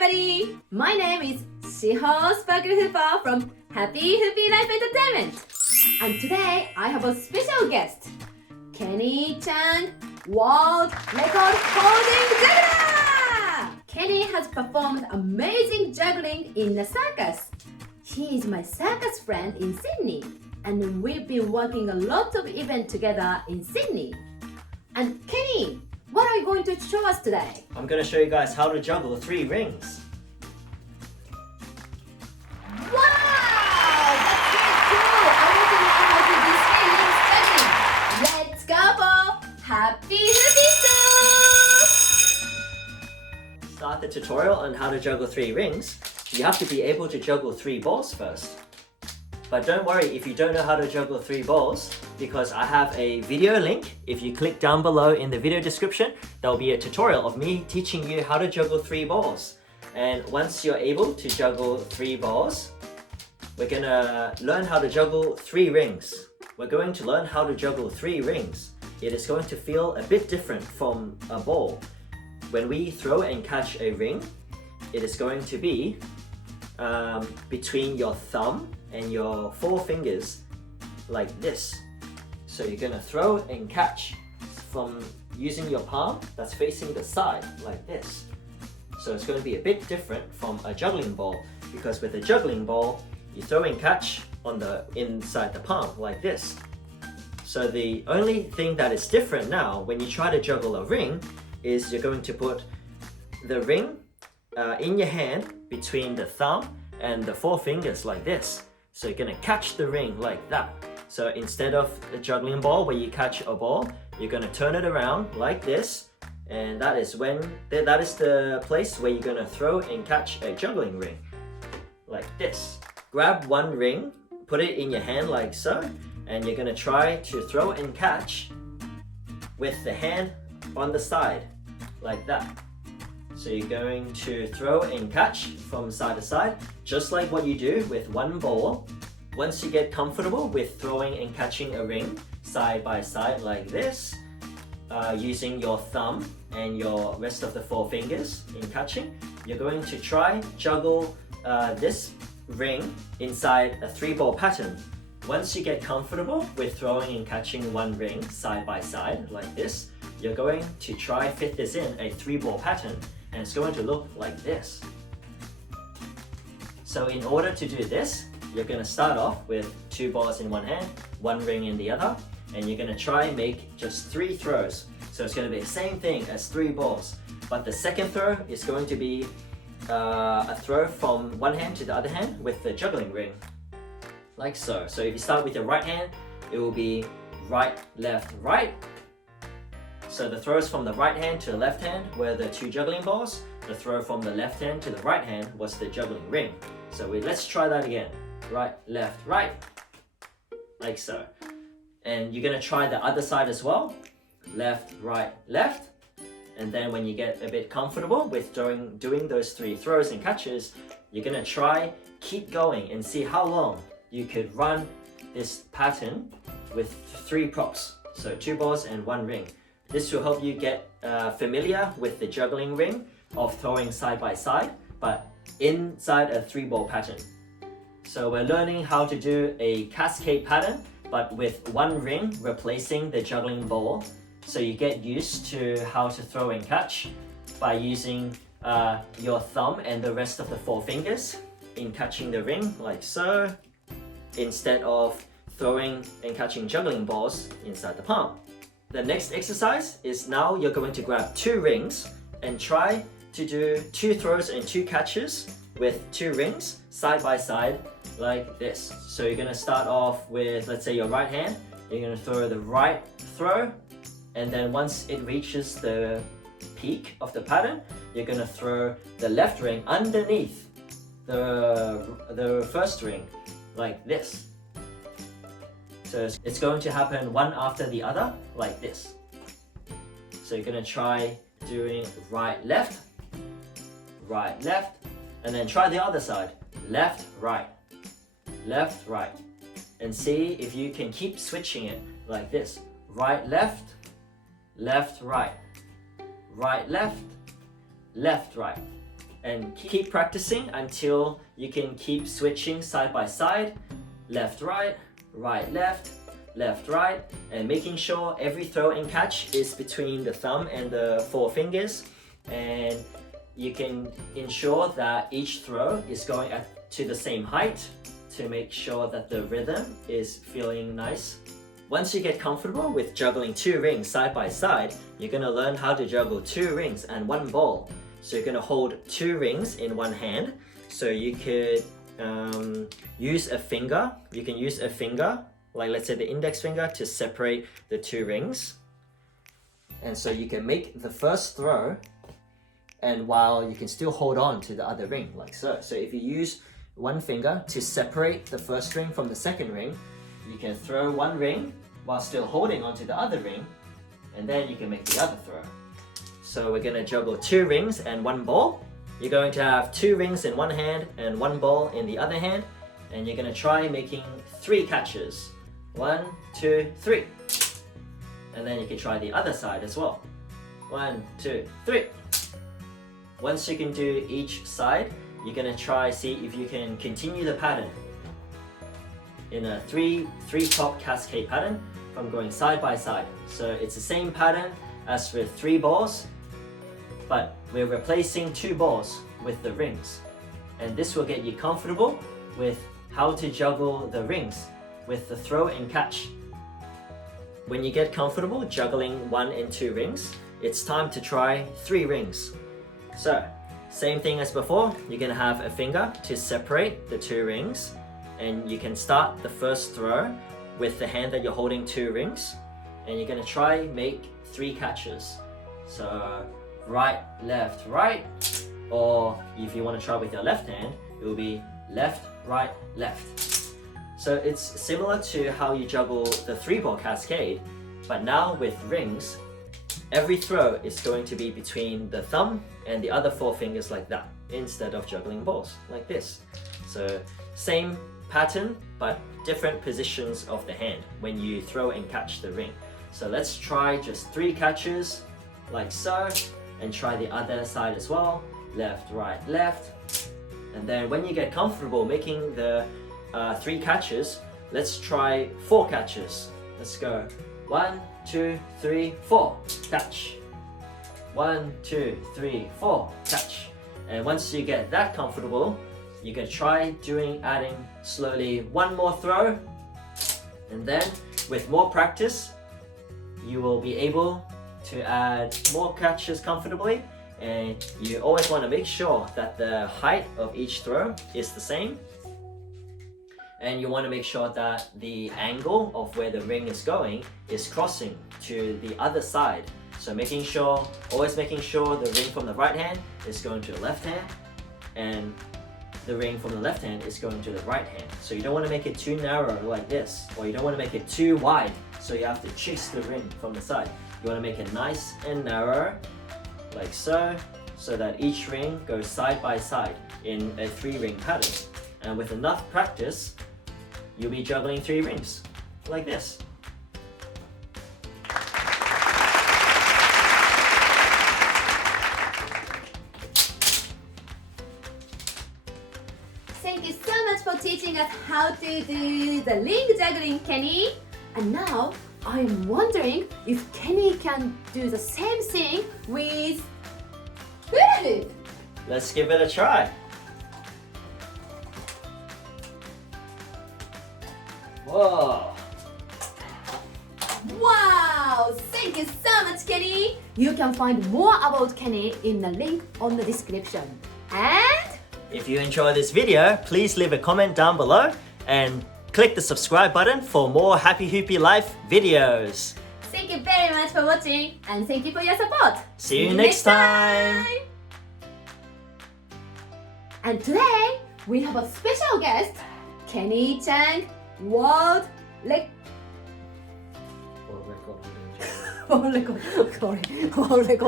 everybody! My name is Shiho Sparkle Hooper from Happy Hoopy Life Entertainment. And today I have a special guest, Kenny Cheung, World Record Holding Juggler! Kenny has performed amazing juggling in the circus. He is my circus friend in Sydney, and we've been working a lot of events together in Sydney. And Kenny, what are you going to show us today? I'm going to show you guys how to juggle 3 rings. Wow! That's really cool! I want to learn how to do 3 rings juggling. Let's go for Happy Hoopy Life! Start the tutorial on how to juggle 3 rings. You have to be able to juggle 3 balls first. But don't worry if you don't know how to juggle 3 balls, because I have a video link. If you click down below in the video description, there'll be a tutorial of me teaching you how to juggle 3 balls. And once you're able to juggle 3 balls, we're gonna learn how to juggle 3 rings. We're going to learn how to juggle 3 rings. It is going to feel a bit different from a ball. When we throw and catch a ring, it is going to be between your thumb and your 4 fingers like this. So you're gonna throw and catch from using your palm that's facing the side like this. So it's going to be a bit different from a juggling ball, because with a juggling ball you throw and catch on the inside the palm like this. So the only thing that is different now when you try to juggle a ring is you're going to put the ring in your hand between the thumb and the 4 fingers like this. So you're gonna catch the ring like that. So instead of a juggling ball where you catch a ball, you're gonna turn it around like this, and that is the place where you're gonna throw and catch a juggling ring like this. Grab one ring, put it in your hand like so, and you're gonna try to throw and catch with the hand on the side like that. So you're going to throw and catch from side to side, just like what you do with one ball. Once you get comfortable with throwing and catching a ring side by side like this, using your thumb and your rest of the 4 fingers in catching, you're going to try juggle this ring inside a 3-ball pattern. Once you get comfortable with throwing and catching one ring side by side like this, you're going to try fit this in a 3-ball pattern, and it's going to look like this. So in order to do this, you're going to start off with 2 balls in one hand, 1 ring in the other, and you're going to try and make just 3 throws. So it's going to be the same thing as 3 balls, but the second throw is going to be a throw from one hand to the other hand with the juggling ring, like so. So if you start with your right hand, it will be right, left, right. So the throws from the right hand to the left hand were the 2 juggling balls. The throw from the left hand to the right hand was the juggling ring. So let's try that again. Right, left, right, like so. And you're gonna try the other side as well. Left, right, left. And then when you get a bit comfortable with doing those 3 throws and catches, you're gonna try keep going and see how long you could run this pattern with 3 props. So 2 balls and 1 ring. This will help you get familiar with the juggling ring of throwing side by side, but inside a 3-ball pattern. So we're learning how to do a cascade pattern, but with 1 ring replacing the juggling ball. So you get used to how to throw and catch by using your thumb and the rest of the 4 fingers in catching the ring like so, instead of throwing and catching juggling balls inside the palm. The next exercise is now you're going to grab 2 rings and try to do 2 throws and 2 catches with 2 rings side by side like this. So you're going to start off with, let's say, your right hand. You're going to throw the right throw, and then once it reaches the peak of the pattern, you're going to throw the left ring underneath the first ring like this. So it's going to happen one after the other like this. So you're going to try doing right, left, and then try the other side. Left, right, and see if you can keep switching it like this. Right, left, right, right, left, right. and keep practicing until you can keep switching side by side, left, right, right, left, left, right, and making sure every throw and catch is between the thumb and the four fingers. And you can ensure that each throw is going to the same height to make sure that the rhythm is feeling nice. Once you get comfortable with juggling 2 rings side by side, you're going to learn how to juggle 2 rings and 1 ball. So you're going to hold 2 rings in one hand. So you could use a finger. You can use a finger, like let's say the index finger, to separate the 2 rings. And so you can make the first throw, and while you can still hold on to the other ring, like so. So if you use one finger to separate the first ring from the second ring, you can throw 1 ring while still holding onto the other ring, and then you can make the other throw. So we're going to juggle 2 rings and 1 ball. You're going to have 2 rings in one hand and 1 ball in the other hand, and you're going to try making 3 catches. 1, 2, 3. And then you can try the other side as well. 1, 2, 3. Once you can do each side, you're going to try see if you can continue the pattern in a 3 top cascade pattern from going side by side. So it's the same pattern as with 3 balls, but we're replacing 2 balls with the rings. And this will get you comfortable with how to juggle the rings with the throw and catch. When you get comfortable juggling 1 and 2 rings, it's time to try 3 rings. So, same thing as before, you're going to have a finger to separate the 2 rings, and you can start the first throw with the hand that you're holding 2 rings, and you're going to try make 3 catches. So right, right, or if you want to try with your left hand, it will be left, right, left. So it's similar to how you juggle the 3-ball cascade, but now with rings. Every throw is going to be between the thumb and the other 4 fingers like that, instead of juggling balls like this. So same pattern, but different positions of the hand when you throw and catch the ring. So let's try just 3 catches like so, and try the other side as well. Left, right, left. And then when you get comfortable making the 3 catches, let's try 4 catches. Let's go. 1, 2, 3, 4. Catch. 1, 2, 3, 4. Catch. And once you get that comfortable, you can try adding slowly 1 more throw, and then with more practice, you will be able to add more catches comfortably. And you always want to make sure that the height of each throw is the same. And you want to make sure that the angle of where the ring is going is crossing to the other side. So always making sure the ring from the right hand is going to the left hand, and the ring from the left hand is going to the right hand. So you don't want to make it too narrow like this, or you don't want to make it too wide, so you have to chase the ring from the side. You want to make it nice and narrow, like so that each ring goes side by side in a 3-ring pattern. And with enough practice, you'll be juggling 3 rings, like this. Thank you so much for teaching us how to do the ring juggling, Kenny. And now I'm wondering if Kenny can do the same thing with hula hoop. Let's give it a try. Whoa! Wow! Thank you so much, Kenny. You can find more about Kenny in the link on the description. And if you enjoyed this video, please leave a comment down below and click the subscribe button for more Happy Hoopy Life videos. thank you very much for watching, and thank you for your support. See you next time. And today we have a special guest, Kenny Cheung, World Record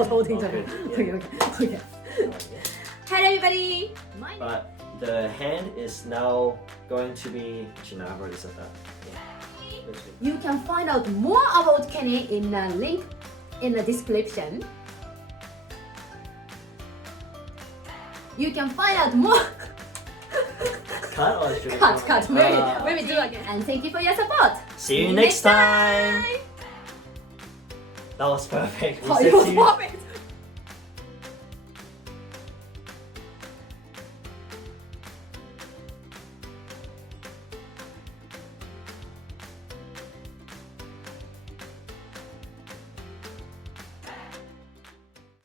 holding champion. Okay. Hello everybody. But the hand is now going to be... Actually, no, I've already said that. You can find out more about Kenny in the link in the description. you can find out more. Cut or should we Cut. Ah. Maybe do again. And thank you for your support. See you next time. That was perfect. We Oh, said it was see you- perfect.